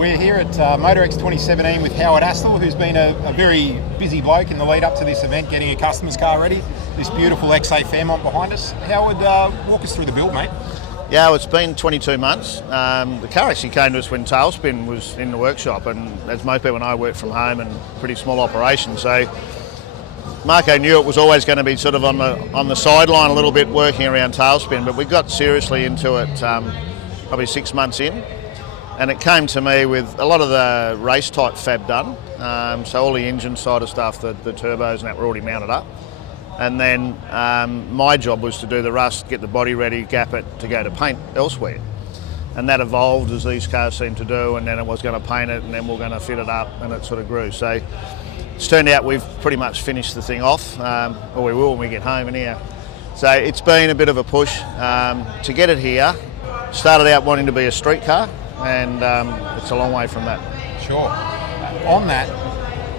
We're here at Motorex 2017 with Howard Astill, who's been a very busy bloke in the lead up to this event, getting a customer's car ready. This beautiful XA Fairmont behind us. Howard, walk us through the build, mate. Yeah, well, it's been 22 months. The car actually came to us when Tailspin was in the workshop, and as most people know, I work from home and pretty small operation. So Marco knew it was always going to be sort of on the sideline a little bit, working around Tailspin, but we got seriously into it probably 6 months in. And it came to me with a lot of the race type fab done, so all the engine side of stuff, the turbos and that were already mounted up. And then my job was to do the rust, get the body ready, gap it to go to paint elsewhere. And that evolved as these cars seem to do, and then it was going to paint it and then we're going to fit it up, and it sort of grew. So it's turned out we've pretty much finished the thing off, or we will when we get home anyhow. So it's been a bit of a push to get it here. Started out wanting to be a street car, and it's a long way from that. Sure. On that,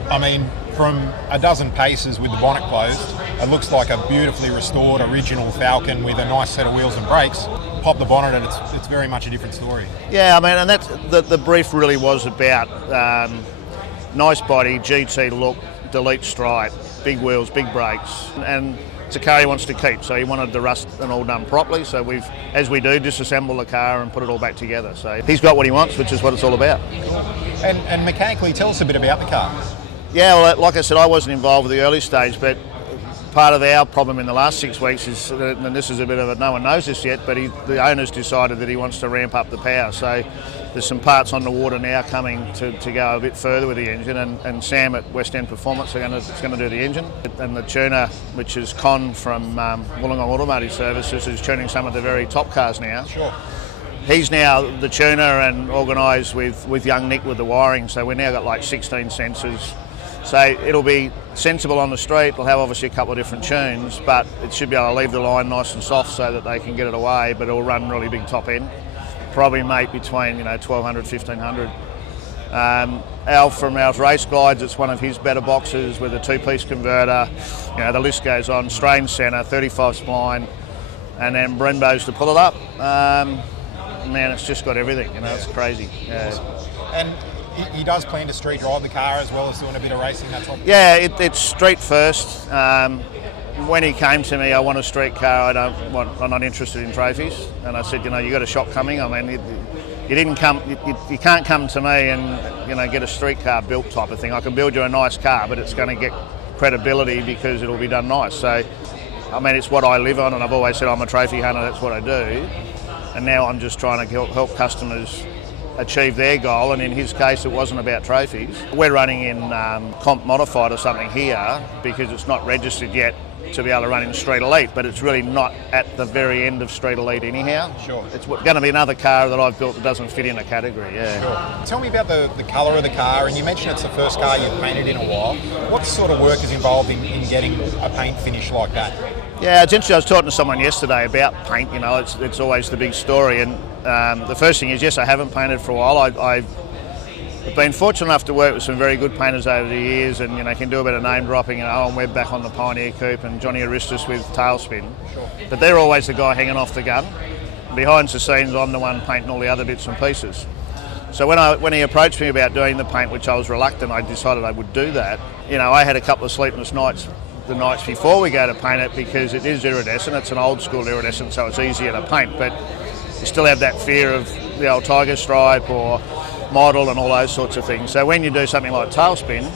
I mean, from a dozen paces with the bonnet closed, it looks like a beautifully restored original Falcon with a nice set of wheels and brakes. Pop the bonnet and it's very much a different story. Yeah, I mean, and that's the brief really was about nice body, GT look, delete stripe, big wheels, big brakes, and it's a car he wants to keep, so he wanted the rust and all done properly. So we've, as we do, disassembled the car and put it all back together. So he's got what he wants, which is what it's all about. Cool. And mechanically, tell us a bit about the car. Yeah, well, like I said, I wasn't involved with the early stage, but part of our problem in the last 6 weeks is, and this is a bit of a, no one knows this yet, but the owner's decided that he wants to ramp up the power. So there's some parts on the water now coming to go a bit further with the engine, and Sam at West End Performance is going to do the engine. And the tuner, which is Con from Wollongong Automotive Services, is tuning some of the very top cars now. Sure. He's now the tuner and organised with young Nick with the wiring, so we've now got like 16 sensors. So it'll be sensible on the street. It'll have obviously a couple of different tunes, but it should be able to leave the line nice and soft so that they can get it away, but it'll run really big top end. Probably make between 1,200, 1,500. Al from our race glides, it's one of his better boxes with a two-piece converter. The list goes on. Strain centre, 35 spline, and then Brembo's to pull it up. Man, it's just got everything. It's crazy. And he does plan to street drive the car as well as doing a bit of racing. That's what. Yeah, it's street first. When he came to me, I want a street car. I'm not interested in trophies. And I said, you got a shop coming. I mean, you can't come to me and get a street car built type of thing. I can build you a nice car, but it's going to get credibility because it'll be done nice. So, I mean, it's what I live on, and I've always said I'm a trophy hunter. That's what I do. And now I'm just trying to help customers achieve their goal, and in his case it wasn't about trophies. We're running in comp modified or something here because it's not registered yet to be able to run in Street Elite, but it's really not at the very end of Street Elite anyhow. Sure. It's going to be another car that I've built that doesn't fit in a category, yeah. Sure. Tell me about the colour of the car, and you mentioned it's the first car you've painted in a while. What sort of work is involved in getting a paint finish like that? Yeah, it's interesting. I was talking to someone yesterday about paint. It's always the big story, and the first thing is, yes, I haven't painted for a while. I've been fortunate enough to work with some very good painters over the years, and can do a bit of name dropping. Owen Webb back on the Pioneer Coupe, and Johnny Aristis with Tailspin. Sure. But they're always the guy hanging off the gun. Behind the scenes, I'm the one painting all the other bits and pieces. So when he approached me about doing the paint, which I was reluctant, I decided I would do that. I had a couple of sleepless nights the nights before we go to paint it, because it is iridescent. It's an old school iridescent, so it's easier to paint, but you still have that fear of the old tiger stripe or model and all those sorts of things. So when you do something like Tailspin,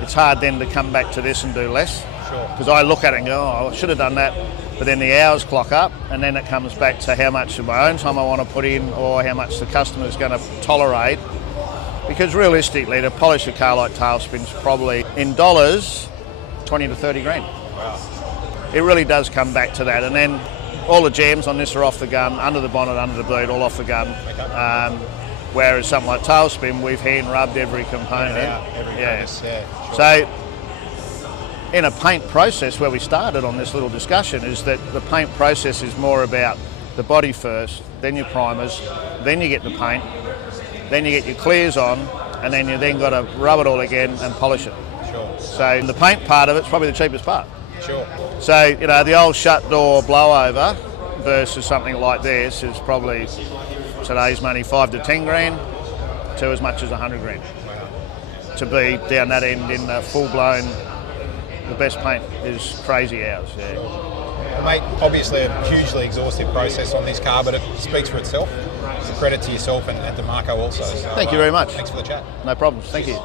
it's hard then to come back to this and do less. Sure. Because I look at it and go, I should have done that, but then the hours clock up, and then it comes back to how much of my own time I want to put in, or how much the customer's going to tolerate. Because realistically, to polish a car like Tailspin's probably, in dollars, 20 to 30 grand. Wow. It really does come back to that, and then all the jams on this are off the gun, under the bonnet, under the boot, all off the gun. Okay. Whereas something like Tailspin, we've hand rubbed every component. Yeah. Sure. So in a paint process, where we started on this little discussion, is that the paint process is more about the body first, then your primers, then you get the paint, then you get your clears on, and then you then got to rub it all again and polish it. Sure. So the paint part of it's probably the cheapest part. Sure. So, the old shut door blowover versus something like this is probably today's money 5 to 10 grand. to as much as 100 grand. To be down that end in the full-blown, the best paint is crazy hours. Yeah. Well, mate, obviously a hugely exhaustive process on this car, but it speaks for itself. It's a credit to yourself and to Marco also. So, Thank you very much. Thanks for the chat. No problems. Thank you.